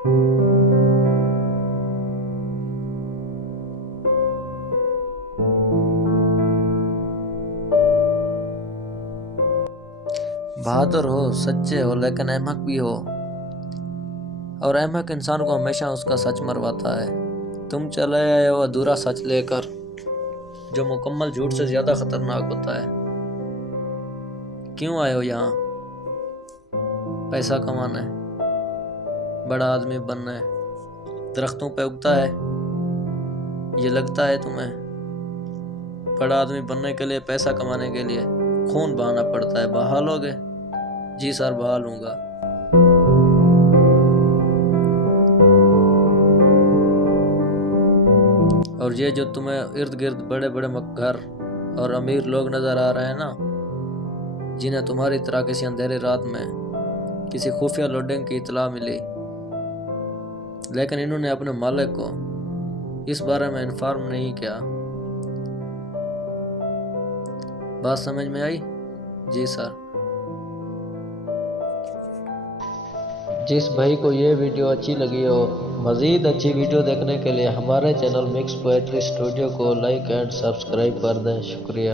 بہادر ہو، سچے ہو، لیکن احمق بھی ہو، اور احمق انسان کو ہمیشہ اس کا سچ مرواتا ہے۔ تم چلے آئے ہو ادھورا سچ لے کر، جو مکمل جھوٹ سے زیادہ خطرناک ہوتا ہے۔ کیوں آئے ہو یہاں؟ پیسہ کمانا ہے، بڑا آدمی بننا ہے، درختوں پہ اگتا ہے؟ یہ لگتا ہے تمہیں؟ بڑا آدمی بننے کے لیے، پیسہ کمانے کے لیے خون بہانا پڑتا ہے۔ بہا لوگے؟ جی سر، بہا لوں گا۔ اور یہ جو تمہیں ارد گرد بڑے بڑے گھر اور امیر لوگ نظر آ رہے ہیں نا، جنہیں تمہاری طرح کسی اندھیری رات میں کسی خفیہ لوڈنگ کی اطلاع ملی، لیکن انہوں نے اپنے مالک کو اس بارے میں انفارم نہیں کیا۔ بات سمجھ میں آئی؟ جی سر۔ جس بھائی کو یہ ویڈیو اچھی لگی ہو، مزید اچھی ویڈیو دیکھنے کے لیے ہمارے چینل مکس پوئٹری اسٹوڈیو کو لائک اینڈ سبسکرائب کر دیں۔ شکریہ۔